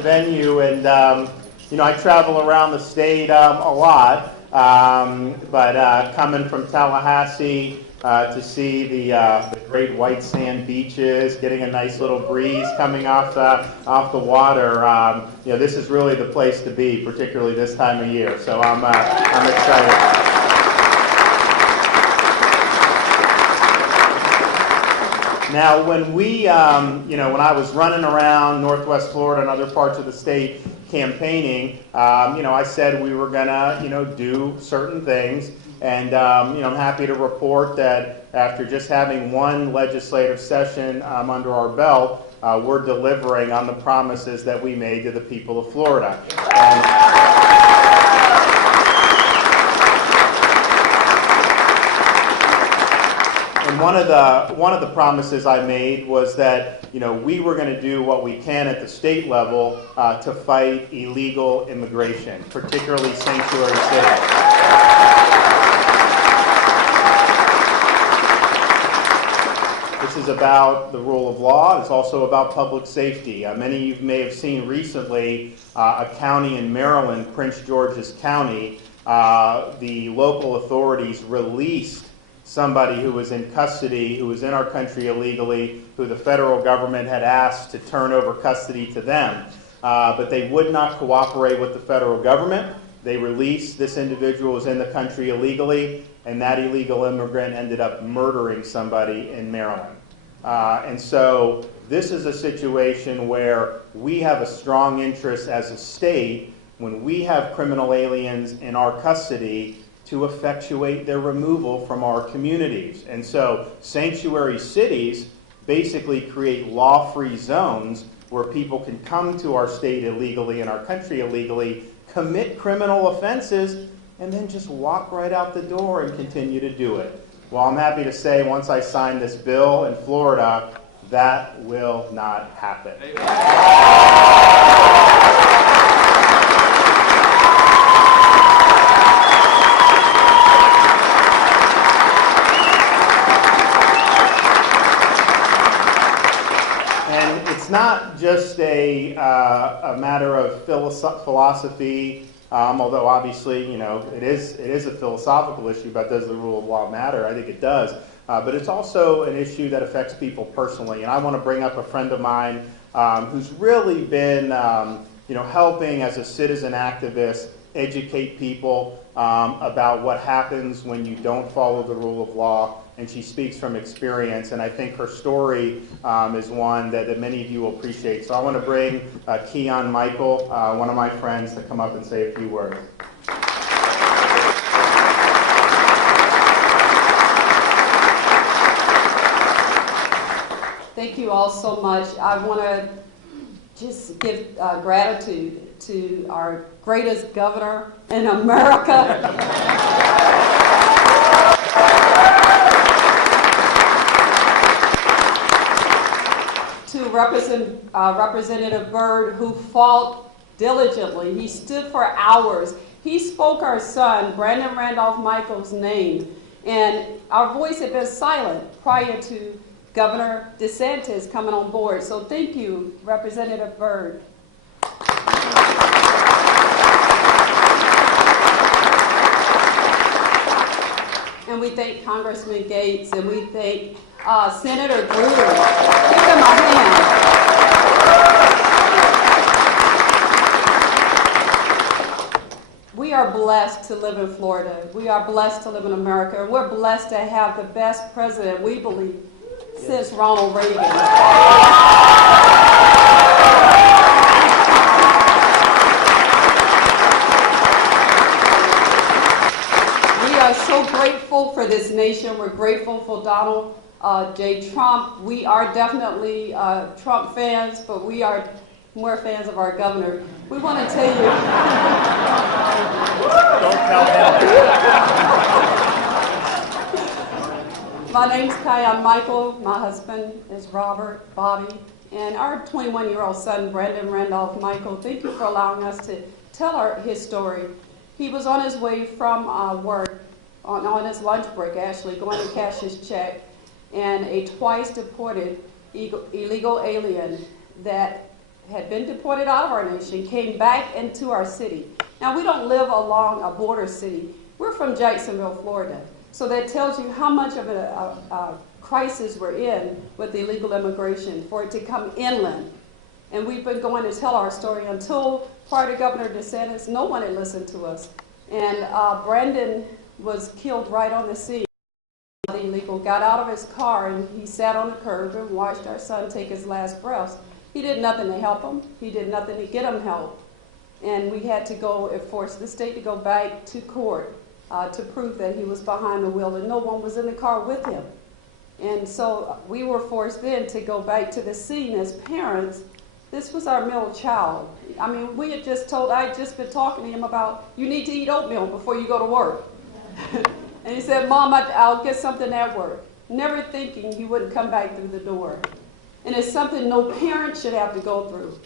venue, and I travel around the state a lot, but coming from Tallahassee to see the great white sand beaches, getting a nice little breeze coming off the water, this is really the place to be, particularly this time of year. So I'm excited. Now, when we, when I was running around Northwest Florida and other parts of the state campaigning, I said we were gonna, do certain things, and I'm happy to report that after just having one legislative session under our belt, we're delivering on the promises that we made to the people of Florida. And one of the promises I made was that we were going to do what we can at the state level to fight illegal immigration, particularly sanctuary cities. This is about the rule of law. It's also about public safety. Many of you may have seen recently a county in Maryland, Prince George's County. The local authorities released somebody who was in custody, who was in our country illegally, who the federal government had asked to turn over custody to them. But they would not cooperate with the federal government. They released this individual who was in the country illegally, and that illegal immigrant ended up murdering somebody in Maryland. And so this is a situation where we have a strong interest as a state, when we have criminal aliens in our custody, to effectuate their removal from our communities. And so sanctuary cities basically create law-free zones where people can come to our state illegally and our country illegally, commit criminal offenses, and then just walk right out the door and continue to do it. Well, I'm happy to say once I sign this bill in Florida, that will not happen. It's not just a matter of philosophy, although obviously, it is a philosophical issue, but does the rule of law matter? I think it does. But it's also an issue that affects people personally. And I want to bring up a friend of mine who's really been, helping as a citizen activist educate people about what happens when you don't follow the rule of law. And she speaks from experience, and I think her story is one that many of you will appreciate. So I want to bring Keon Michael, one of my friends, to come up and say a few words. Thank you all so much. I want to just give gratitude to our greatest governor in America. To Representative Byrd, who fought diligently. He stood for hours. He spoke our son, Brandon Randolph Michael's name, and our voice had been silent prior to Governor DeSantis coming on board. So thank you, Representative Byrd. And we thank Congressman Gates, and we thank Senator Gruder. Give them a hand. We are blessed to live in Florida. We are blessed to live in America. And we're blessed to have the best president, we believe, since Ronald Reagan. We are so grateful for this nation. We're grateful for Donald J. Trump. We are definitely Trump fans, but we are more fans of our governor. We want to tell you. Don't tell him. My name's Keon Michael. My husband is Robert, Bobby, and our 21-year-old son, Brandon Randolph Michael. Thank you for allowing us to tell his story. He was on his way from work, on his lunch break, actually, going to cash his check, and a twice deported illegal alien that had been deported out of our nation, came back into our city. Now, we don't live along a border city. We're from Jacksonville, Florida. So that tells you how much of a crisis we're in with illegal immigration for it to come inland. And we've been going to tell our story until prior to Governor DeSantis, no one had listened to us. And Brandon was killed right on the scene. The illegal got out of his car and he sat on the curb and watched our son take his last breaths. He did nothing to help him. He did nothing to get him help. And we had to go and force the state to go back to court to prove that he was behind the wheel and no one was in the car with him. And so we were forced then to go back to the scene as parents. This was our middle child. I mean, we had just told, I had just been talking to him about, you need to eat oatmeal before you go to work. And he said, Mom, I'll get something at work. Never thinking he wouldn't come back through the door. And it's something no parent should have to go through.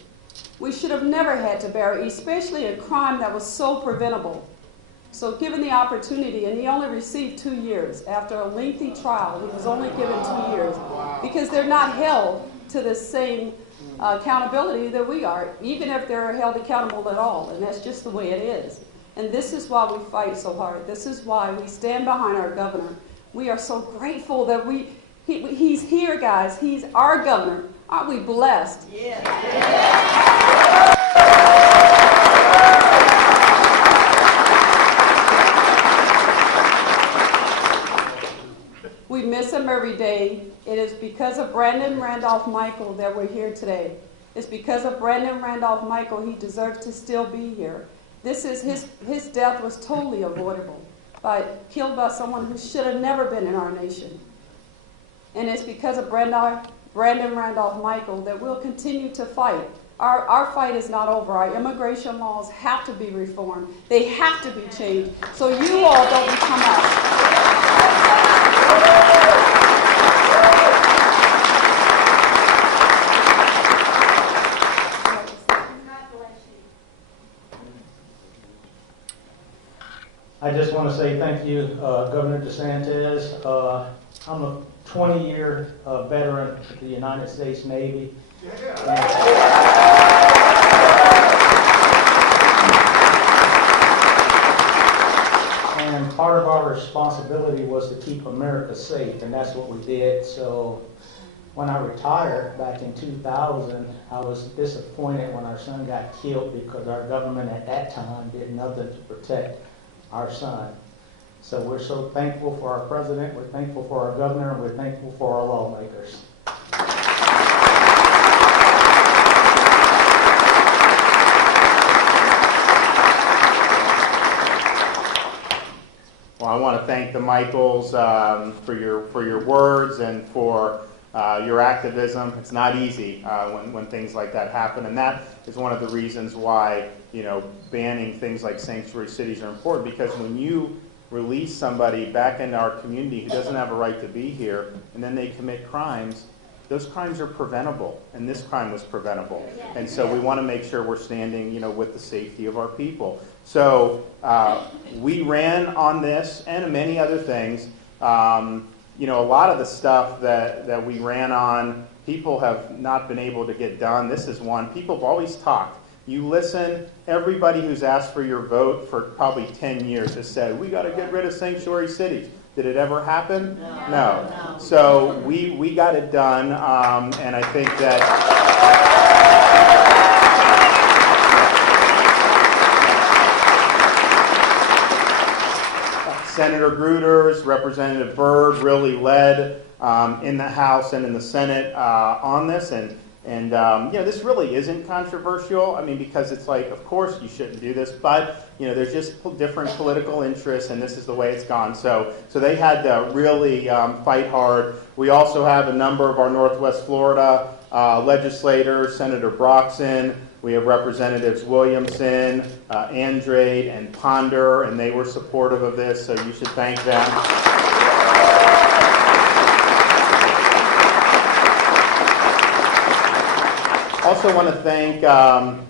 We should have never had to bear, especially a crime that was so preventable. So given the opportunity, and he only received 2 years. After a lengthy trial, he was only given 2 years because they're not held to the same accountability that we are, even if they're held accountable at all. And that's just the way it is. And this is why we fight so hard. This is why we stand behind our governor. We are so grateful that he's here, guys. He's our governor. Aren't we blessed? Yeah. We miss him every day. It is because of Brandon Randolph Michael that we're here today. It's because of Brandon Randolph Michael he deserves to still be here. This is his death was totally avoidable, killed by someone who should have never been in our nation. And it's because of Brandon Randolph Michael that we'll continue to fight. Our fight is not over. Our immigration laws have to be reformed. They have to be changed so you all don't become us. I just want to say thank you, Governor DeSantis. I'm a 20-year veteran of the United States Navy. And part of our responsibility was to keep America safe, and that's what we did. So when I retired back in 2000, I was disappointed when our son got killed because our government at that time did nothing to protect our son. So we're so thankful for our president, we're thankful for our governor, and we're thankful for our lawmakers. Well, I want to thank the Michaels for your words and for your activism. It's not easy when things like that happen, and that is one of the reasons why banning things like sanctuary cities are important, because when you release somebody back into our community who doesn't have a right to be here, and then they commit crimes, those crimes are preventable, and this crime was preventable. And so we want to make sure we're standing, with the safety of our people. So we ran on this and many other things. A lot of the stuff that we ran on, people have not been able to get done. This is one. People have always talked. You listen, everybody who's asked for your vote for probably 10 years has said, we got to get rid of sanctuary cities. Did it ever happen? No. So we got it done, and I think that Senator Gruters, Representative Byrd really led in the House and in the Senate on this, and this really isn't controversial. I mean, because it's like, of course you shouldn't do this, but there's just different political interests, and this is the way it's gone. So they had to really fight hard. We also have a number of our Northwest Florida legislators, Senator Broxson. We have Representatives Williamson, Andrade, and Ponder, and they were supportive of this, so you should thank them. Also want to thank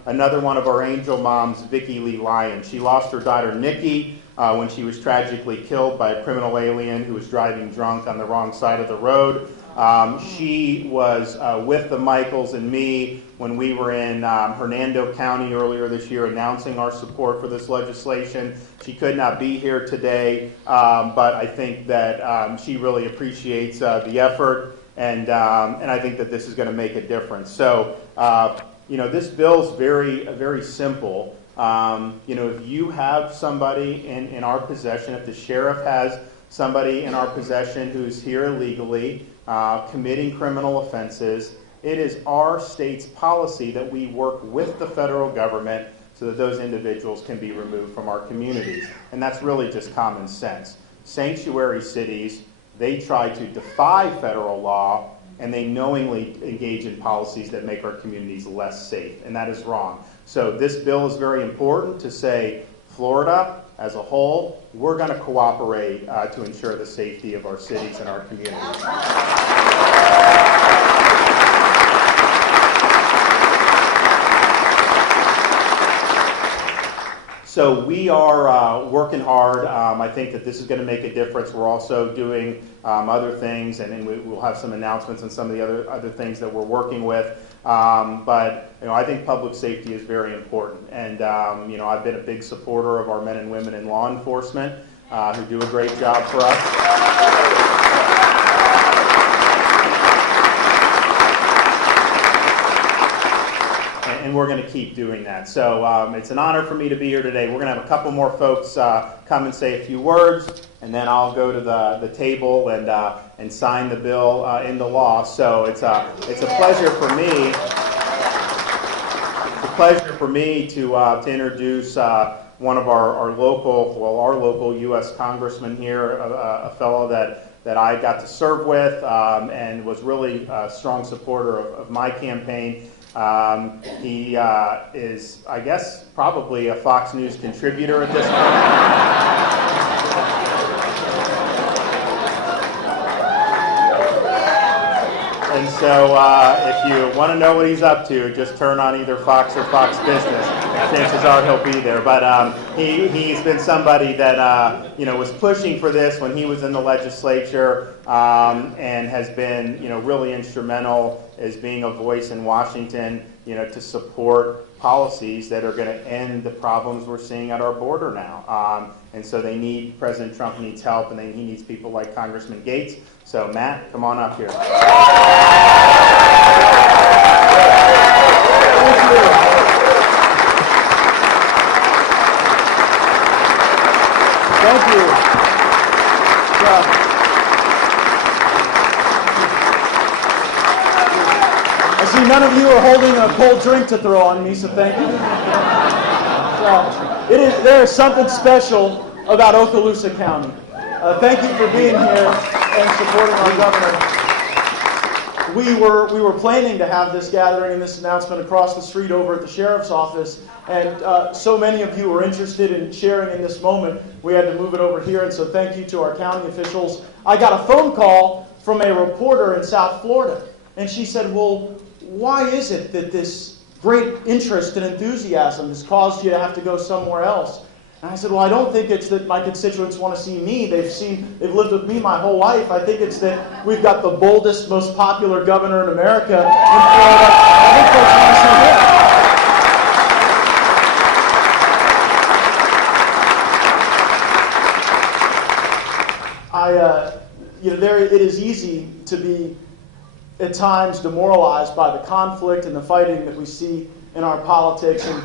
another one of our angel moms, Vicki Lee Lyon. She lost her daughter Nikki when she was tragically killed by a criminal alien who was driving drunk on the wrong side of the road. She was with the Michaels and me when we were in Hernando County earlier this year announcing our support for this legislation. She could not be here today, but I think that she really appreciates the effort, and I think that this is going to make a difference. So, this bill is very simple. If you have somebody in our possession, if the sheriff has somebody in our possession who's here illegally, committing criminal offenses, it is our state's policy that we work with the federal government so that those individuals can be removed from our communities. And that's really just common sense. Sanctuary cities, they try to defy federal law, and they knowingly engage in policies that make our communities less safe, and that is wrong. So this bill is very important to say, Florida, as a whole, we're going to cooperate to ensure the safety of our cities and our communities. So we are working hard. I think that this is going to make a difference. We're also doing other things, and then we'll have some announcements on some of the other things that we're working with. But I think public safety is very important, and I've been a big supporter of our men and women in law enforcement who do a great job for us. And we're going to keep doing that. So it's an honor for me to be here today. We're going to have a couple more folks come and say a few words, and then I'll go to the table and sign the bill into law. So it's a pleasure for me. It's a pleasure for me to introduce one of our local U.S. congressman here, a fellow that I got to serve with and was really a strong supporter of my campaign. He is, I guess, probably a Fox News contributor at this point. And so if you want to know what he's up to, just turn on either Fox or Fox Business. Chances are he'll be there. But he's been somebody that was pushing for this when he was in the legislature and has been really instrumental as being a voice in Washington to support policies that are going to end the problems we're seeing at our border now. And so President Trump needs help, and he needs people like Congressman Gates. So Matt, come on up here. Thank you. I see none of you are holding a cold drink to throw on me, so thank you. There is something special about Okaloosa County. Thank you for being here and supporting our governor. We were planning to have this gathering and this announcement across the street over at the sheriff's office, and so many of you were interested in sharing in this moment, we had to move it over here, and so thank you to our county officials. I got a phone call from a reporter in South Florida, and she said, well, why is it that this great interest and enthusiasm has caused you to have to go somewhere else? And I said, well, I don't think it's that my constituents want to see me. They've lived with me my whole life. I think it's that we've got the boldest, most popular governor in America in Florida. I think folks want to see him. It is easy to be at times demoralized by the conflict and the fighting that we see in our politics. And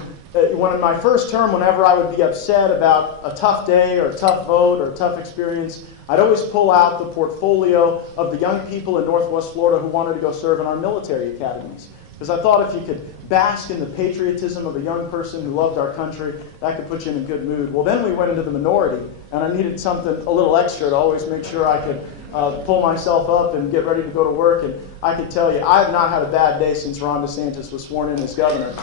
when in my first term, whenever I would be upset about a tough day or a tough vote or a tough experience, I'd always pull out the portfolio of the young people in Northwest Florida who wanted to go serve in our military academies. Because I thought if you could bask in the patriotism of a young person who loved our country, that could put you in a good mood. Well, then we went into the minority, and I needed something a little extra to always make sure I could pull myself up and get ready to go to work. And I can tell you, I have not had a bad day since Ron DeSantis was sworn in as governor.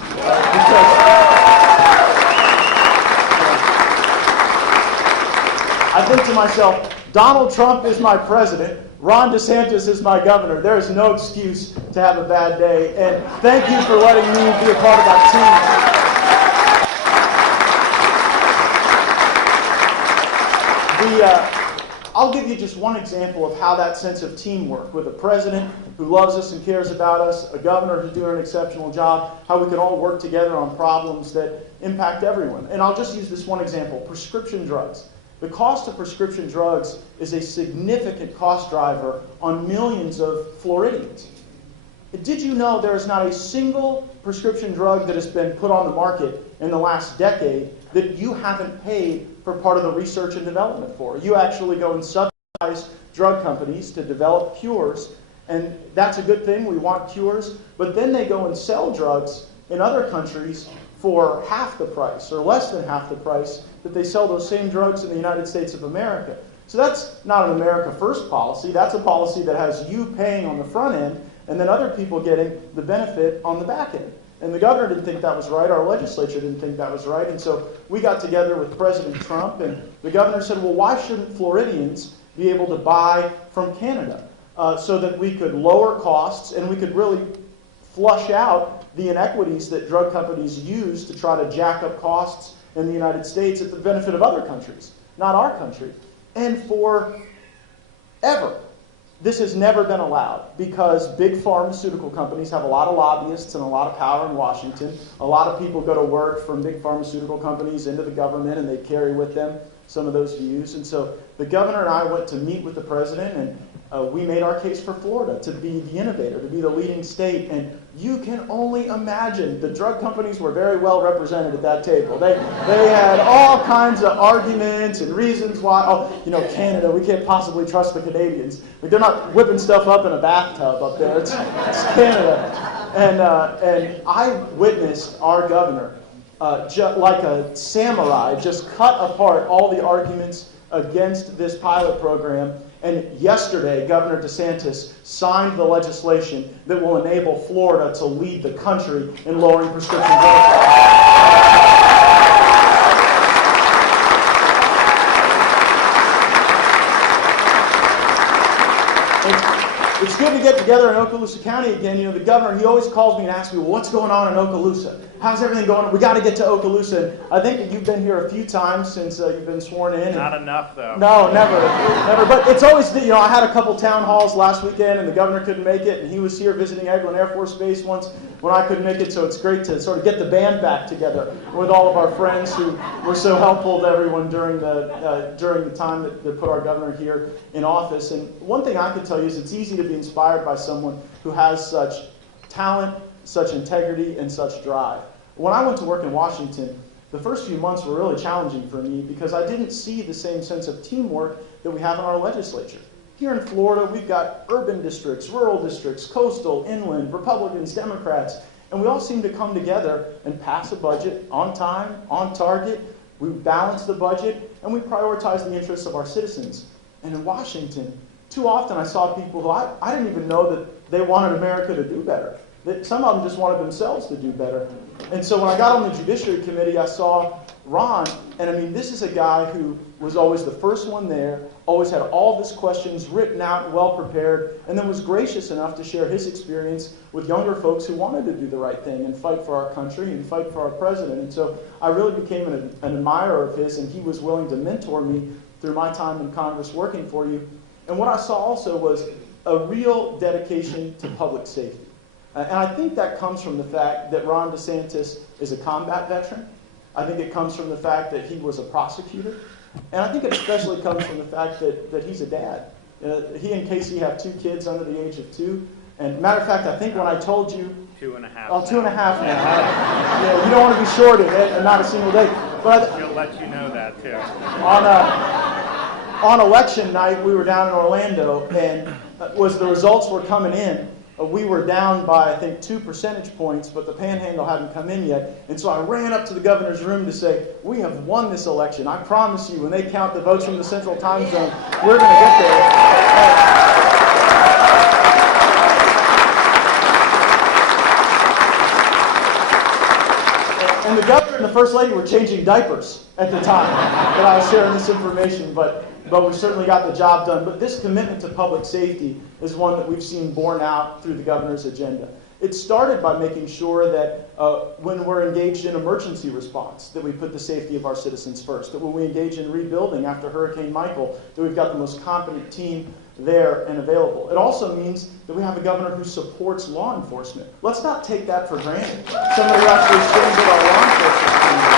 I think to myself, Donald Trump is my president, Ron DeSantis is my governor. There is no excuse to have a bad day. And thank you for letting me be a part of that team. I'll give you just one example of how that sense of teamwork with a president who loves us and cares about us, a governor who's doing an exceptional job, how we can all work together on problems that impact everyone. And I'll just use this one example, prescription drugs. The cost of prescription drugs is a significant cost driver on millions of Floridians. Did you know there is not a single prescription drug that has been put on the market in the last decade that you haven't paid for part of the research and development for? You actually go and subsidize drug companies to develop cures, and that's a good thing. We want cures. But then they go and sell drugs in other countries for half the price or less than half the price that they sell those same drugs in the United States of America. So that's not an America First policy. That's a policy that has you paying on the front end and then other people getting the benefit on the back end. And the governor didn't think that was right. Our legislature didn't think that was right. And so we got together with President Trump, and the governor said, well, why shouldn't Floridians be able to buy from Canada so that we could lower costs and we could really flush out the inequities that drug companies use to try to jack up costs in the United States at the benefit of other countries, not our country. And forever, this has never been allowed because big pharmaceutical companies have a lot of lobbyists and a lot of power in Washington. A lot of people go to work from big pharmaceutical companies into the government, and they carry with them some of those views. And so the governor and I went to meet with the president, and we made our case for Florida to be the innovator, to be the leading state. And you can only imagine the drug companies were very well represented at that table. They had all kinds of arguments and reasons why. Oh, Canada, we can't possibly trust the Canadians. Like, they're not whipping stuff up in a bathtub up there. It's Canada. And I witnessed our governor, like a samurai, just cut apart all the arguments against this pilot program. And yesterday, Governor DeSantis signed the legislation that will enable Florida to lead the country in lowering prescription drug costs. It's good to get together in Okaloosa County again. The governor, he always calls me and asks me, well, what's going on in Okaloosa? How's everything going? We got to get to Okaloosa. And I think that you've been here a few times since you've been sworn in. Not enough, though. No, never. But it's always, I had a couple town halls last weekend, and the governor couldn't make it, and he was here visiting Eglin Air Force Base once when I couldn't make it, so it's great to sort of get the band back together with all of our friends who were so helpful to everyone during the time that put our governor here in office. And one thing I can tell you is it's easy to be inspired by someone who has such talent, such integrity, and such drive. When I went to work in Washington, the first few months were really challenging for me because I didn't see the same sense of teamwork that we have in our legislature. Here in Florida, we've got urban districts, rural districts, coastal, inland, Republicans, Democrats, and we all seem to come together and pass a budget on time, on target. We balance the budget, and we prioritize the interests of our citizens. And in Washington, too often I saw people who I didn't even know that they wanted America to do better. That some of them just wanted themselves to do better. And so when I got on the Judiciary Committee, I saw Ron, and this is a guy who was always the first one there, always had all of his questions written out and well prepared, and then was gracious enough to share his experience with younger folks who wanted to do the right thing and fight for our country and fight for our president. And so I really became an admirer of his, and he was willing to mentor me through my time in Congress working for you. And what I saw also was a real dedication to public safety. And I think that comes from the fact that Ron DeSantis is a combat veteran. I think it comes from the fact that he was a prosecutor. And I think it especially comes from the fact that he's a dad. He and Casey have 2 kids under the age of 2. And matter of fact, I think when I told you... 2.5. Oh, 2.5 now. You don't want to be shorted, and not a single day. But She'll let you know that, too. On election night, we were down in Orlando, and as the results were coming in, we were down by, I think, 2 percentage points, but the panhandle hadn't come in yet. And so I ran up to the governor's room to say, we have won this election. I promise you, when they count the votes from the Central Time Zone, we're going to get there. And the governor and the First Lady were changing diapers at the time that I was sharing this information, but we certainly got the job done. But this commitment to public safety is one that we've seen borne out through the governor's agenda. It started by making sure that when we're engaged in emergency response, that we put the safety of our citizens first, that when we engage in rebuilding after Hurricane Michael, that we've got the most competent team there and available. It also means that we have a governor who supports law enforcement. Let's not take that for granted. Somebody who actually stands with our law enforcement team.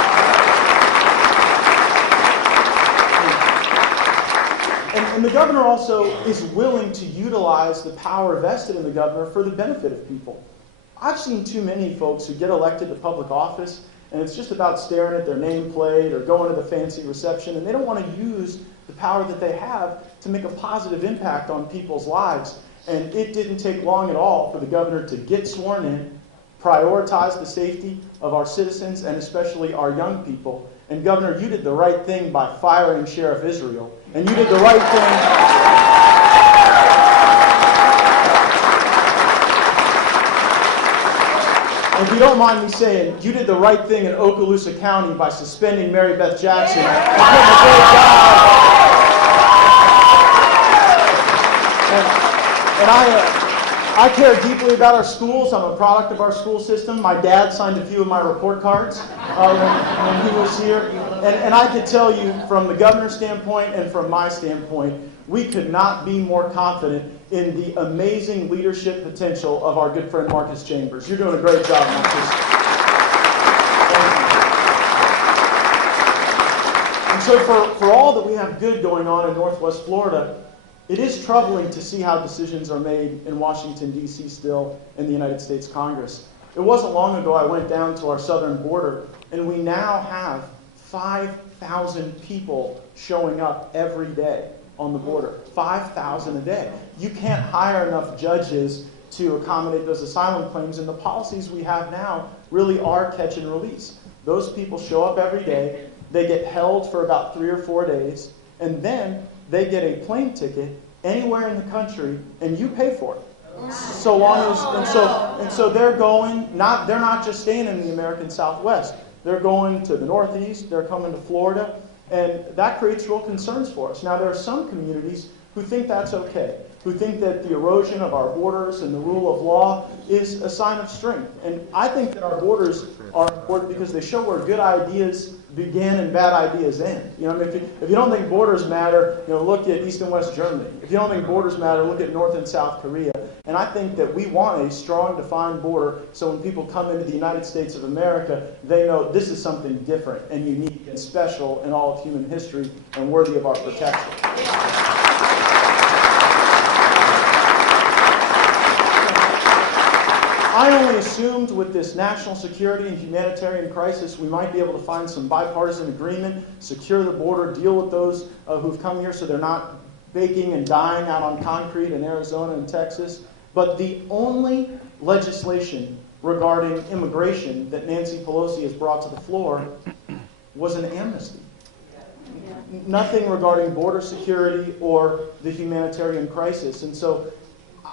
And the governor also is willing to utilize the power vested in the governor for the benefit of people. I've seen too many folks who get elected to public office, and it's just about staring at their nameplate or going to the fancy reception, and they don't want to use the power that they have to make a positive impact on people's lives. And it didn't take long at all for the governor to get sworn in, prioritize the safety of our citizens, and especially our young people. And Governor, you did the right thing by firing Sheriff Israel. And you did the right thing. If you don't mind me saying, you did the right thing in Okaloosa County by suspending Mary Beth Jackson. And doing a great job. And I care deeply about our schools. I'm a product of our school system. My dad signed a few of my report cards when he was here. And I could tell you from the governor's standpoint and from my standpoint, we could not be more confident in the amazing leadership potential of our good friend Marcus Chambers. You're doing a great job, Marcus. And so for all that we have good going on in Northwest Florida, it is troubling to see how decisions are made in Washington, D.C. still in the United States Congress. It wasn't long ago I went down to our southern border, and we now have 5,000 people showing up every day on the border. 5,000 a day. You can't hire enough judges to accommodate those asylum claims, and the policies we have now really are catch and release. Those people show up every day, they get held for about 3 or 4 days, and then they get a plane ticket anywhere in the country, and you pay for it. So long as and so they're not just staying in the American Southwest. They're going to the Northeast. They're coming to Florida, and that creates real concerns for us. Now, there are some communities who think that's okay, who think that the erosion of our borders and the rule of law is a sign of strength. And I think that our borders are important because they show where good ideas begin and bad ideas end. You know, I mean, if you don't think borders matter, look at East and West Germany. If you don't think borders matter, look at North and South Korea. And I think that we want a strong, defined border so when people come into the United States of America, they know this is something different and unique and special in all of human history and worthy of our protection. I only assumed with this national security and humanitarian crisis we might be able to find some bipartisan agreement, secure the border, deal with those who've come here so they're not baking and dying out on concrete in Arizona and Texas. But the only legislation regarding immigration that Nancy Pelosi has brought to the floor was an amnesty. Nothing regarding border security or the humanitarian crisis. And so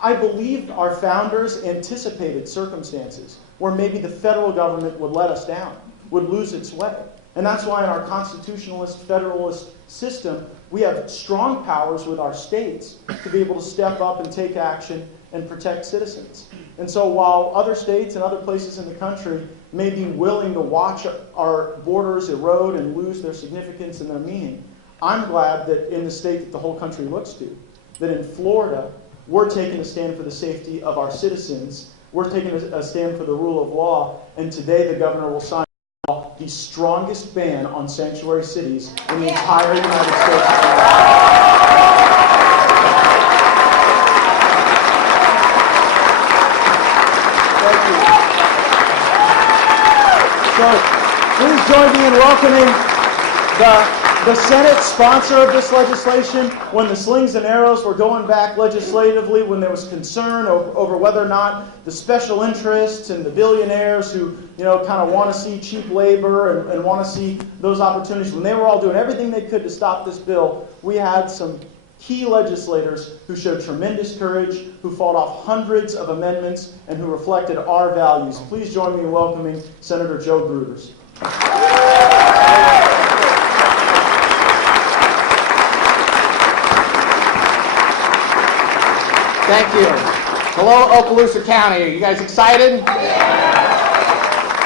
I believe our founders anticipated circumstances where maybe the federal government would let us down, would lose its way. And that's why in our constitutionalist, federalist system, we have strong powers with our states to be able to step up and take action and protect citizens. And so while other states and other places in the country may be willing to watch our borders erode and lose their significance and their meaning, I'm glad that in the state that the whole country looks to, that in Florida, we're taking a stand for the safety of our citizens. We're taking a stand for the rule of law. And today the governor will sign the strongest ban on sanctuary cities in the entire United States of America. Thank you. So please join me in welcoming the Senate sponsor of this legislation. When the slings and arrows were going back legislatively, when there was concern over whether or not the special interests and the billionaires who kind of want to see cheap labor and want to see those opportunities, when they were all doing everything they could to stop this bill, we had some key legislators who showed tremendous courage, who fought off hundreds of amendments, and who reflected our values. Please join me in welcoming Senator Joe Gruters. Thank you. Hello, Okaloosa County. Are you guys excited?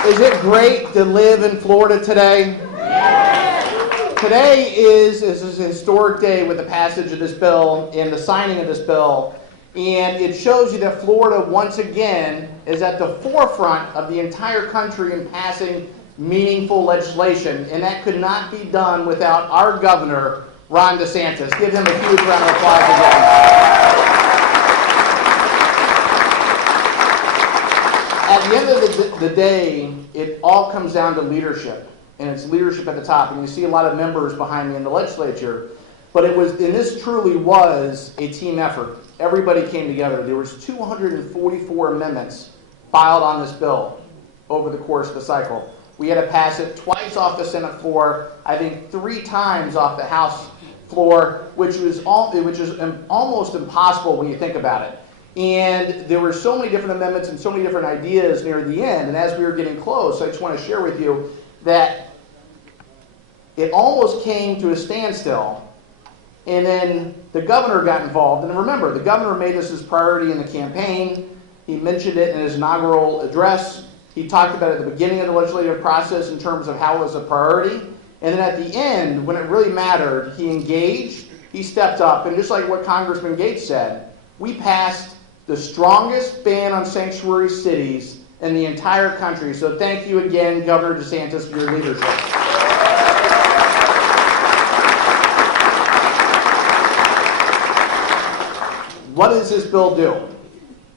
Is it great to live in Florida today? Today is a historic day with the passage of this bill and the signing of this bill. And it shows you that Florida, once again, is at the forefront of the entire country in passing meaningful legislation. And that could not be done without our governor, Ron DeSantis. Give him a huge round of applause again. At the end of the day, it all comes down to leadership, and it's leadership at the top. And you see a lot of members behind me in the legislature, but and this truly was a team effort. Everybody came together. There was 244 amendments filed on this bill over the course of the cycle. We had to pass it twice off the Senate floor, I think 3 times off the House floor, which is almost impossible when you think about it. And there were so many different amendments and so many different ideas near the end. And as we were getting close, I just want to share with you that it almost came to a standstill. And then the governor got involved. And remember, the governor made this his priority in the campaign. He mentioned it in his inaugural address. He talked about it at the beginning of the legislative process in terms of how it was a priority. And then at the end, when it really mattered, he engaged, he stepped up. And just like what Congressman Gates said, we passed the strongest ban on sanctuary cities in the entire country. So thank you again, Governor DeSantis, for your leadership. What does this bill do?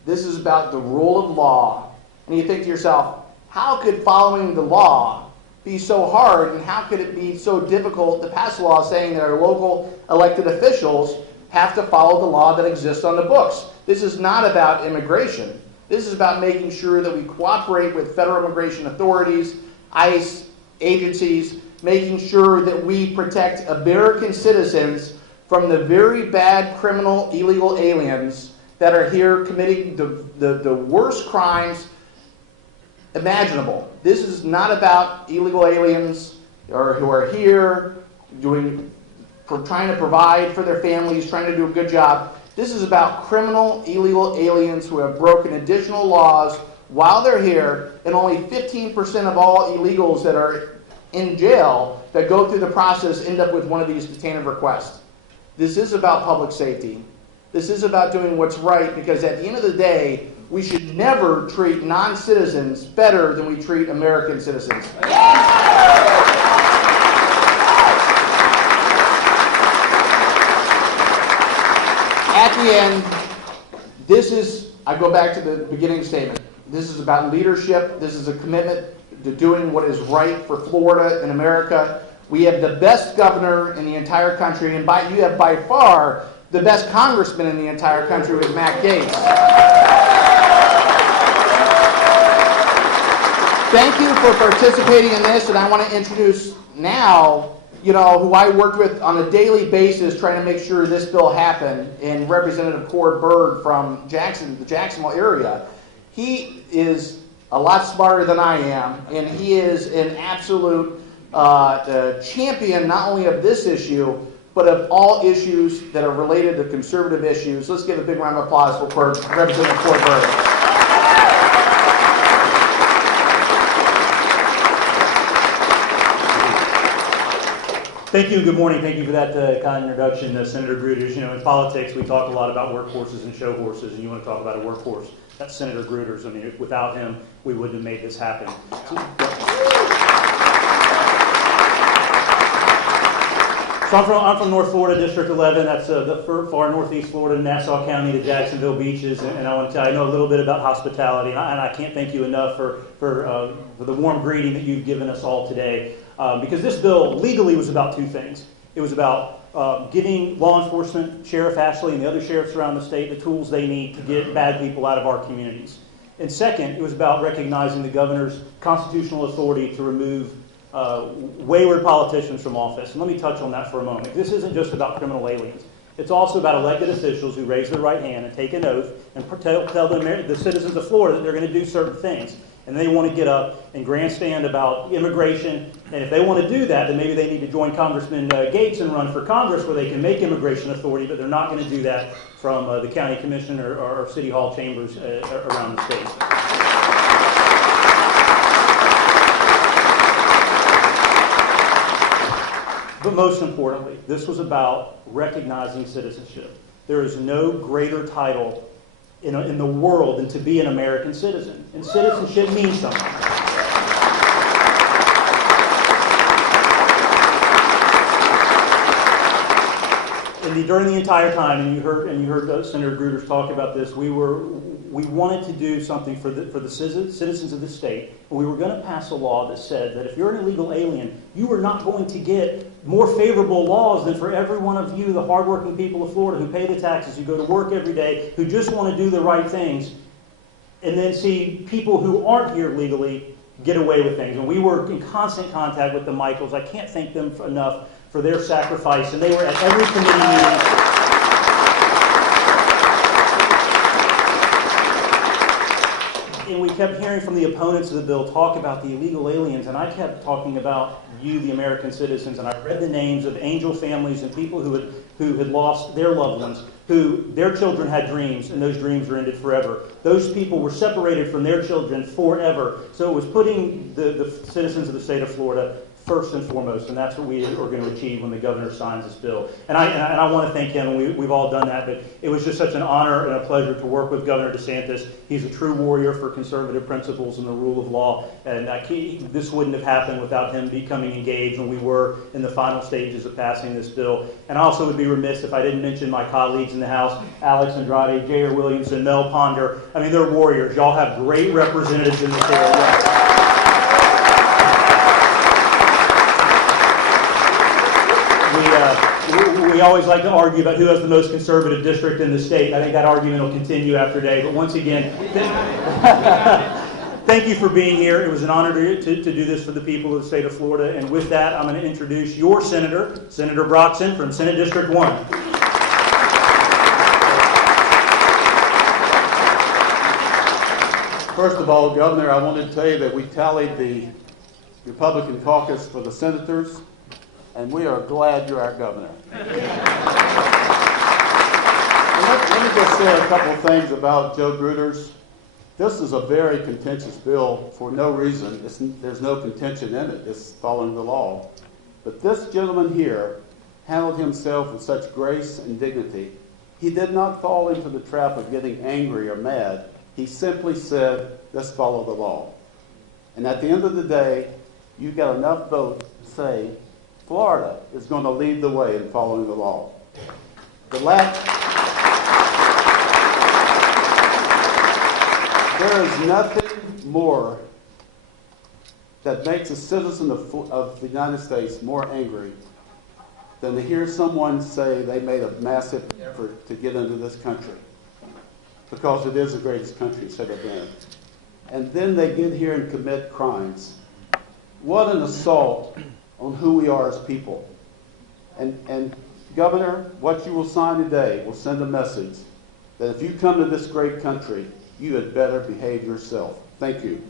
This is about the rule of law. And you think to yourself, how could following the law be so hard, and how could it be so difficult to pass a law saying that our local elected officials have to follow the law that exists on the books? This is not about immigration. This is about making sure that we cooperate with federal immigration authorities, ICE agencies, making sure that we protect American citizens from the very bad criminal illegal aliens that are here committing the worst crimes imaginable. This is not about illegal aliens who are here trying to provide for their families, trying to do a good job. This is about criminal illegal aliens who have broken additional laws while they're here, and only 15% of all illegals that are in jail that go through the process end up with one of these detainment requests. This is about public safety. This is about doing what's right, because at the end of the day, we should never treat non-citizens better than we treat American citizens. At the end, I go back to the beginning statement. This is about leadership. This is a commitment to doing what is right for Florida and America. We have the best governor in the entire country, and you have by far the best congressman in the entire country with Matt Gaetz. Thank you for participating in this, and I want to introduce now, who I worked with on a daily basis trying to make sure this bill happened, and Representative Cord Bird from the Jacksonville area. He is a lot smarter than I am, and he is an absolute champion not only of this issue, but of all issues that are related to conservative issues. Let's give a big round of applause for Representative Cord Bird. Thank you and good morning. Thank you for that kind introduction, Senator Gruters. In politics, we talk a lot about workhorses and show horses, and you want to talk about a workhorse. That's Senator Gruters. I mean, without him, we wouldn't have made this happen. So I'm from North Florida, District 11. That's the far northeast Florida, Nassau County, the Jacksonville beaches. And I want to tell you, I know a little bit about hospitality, and I can't thank you enough for the warm greeting that you've given us all today. Because this bill legally was about 2 things. It was about giving law enforcement, Sheriff Ashley and the other sheriffs around the state, the tools they need to get bad people out of our communities. And second, it was about recognizing the governor's constitutional authority to remove wayward politicians from office. And let me touch on that for a moment. This isn't just about criminal aliens. It's also about elected officials who raise their right hand and take an oath and tell the citizens of Florida that they're going to do certain things. and they want to get up and grandstand about immigration. And if they want to do that, then maybe they need to join Congressman Gates and run for Congress where they can make immigration authority, but they're not going to do that from the county commission or city hall chambers around the state. But most importantly, this was about recognizing citizenship. There is no greater title in the world than to be an American citizen. And citizenship means something. During the entire time, and you heard Senator Gruters talk about this, we wanted to do something for the citizens of the state. And we were going to pass a law that said that if you're an illegal alien, you are not going to get more favorable laws than for every one of you, the hardworking people of Florida who pay the taxes, who go to work every day, who just want to do the right things, and then see people who aren't here legally get away with things. And we were in constant contact with the Michaels. I can't thank them enough for their sacrifice, and they were at every committee meeting. And we kept hearing from the opponents of the bill talk about the illegal aliens, and I kept talking about you, the American citizens, and I read the names of angel families and people who had lost their loved ones, who their children had dreams, and those dreams were ended forever. Those people were separated from their children forever. So it was putting the citizens of the state of Florida first and foremost, and that's what we are going to achieve when the governor signs this bill. And I want to thank him, and we've all done that, but it was just such an honor and a pleasure to work with Governor DeSantis. He's a true warrior for conservative principles and the rule of law, and this wouldn't have happened without him becoming engaged when we were in the final stages of passing this bill. And I also would be remiss if I didn't mention my colleagues in the House, Alex Andrade, J.R. Williamson, Mel Ponder. I mean, they're warriors. Y'all have great representatives in this area. We always like to argue about who has the most conservative district in the state. I think that argument will continue after today. But once again, thank you for being here. It was an honor to do this for the people of the state of Florida. And with that, I'm going to introduce your senator, Senator Broxson from Senate District 1. First of all, Governor, I wanted to tell you that we tallied the Republican caucus for the senators, and we are glad you're our governor. Let me just say a couple of things about Joe Gruters. This is a very contentious bill for no reason. There's no contention in it. It's following the law. But this gentleman here handled himself with such grace and dignity. He did not fall into the trap of getting angry or mad. He simply said, let's follow the law. And at the end of the day, you got enough vote to say, Florida is going to lead the way in following the law. There is nothing more that makes a citizen of the United States more angry than to hear someone say they made a massive effort to get into this country, because it is the greatest country it's ever been. And then they get here and commit crimes. What an assault on who we are as people. And Governor, what you will sign today will send a message that if you come to this great country, you had better behave yourself. Thank you.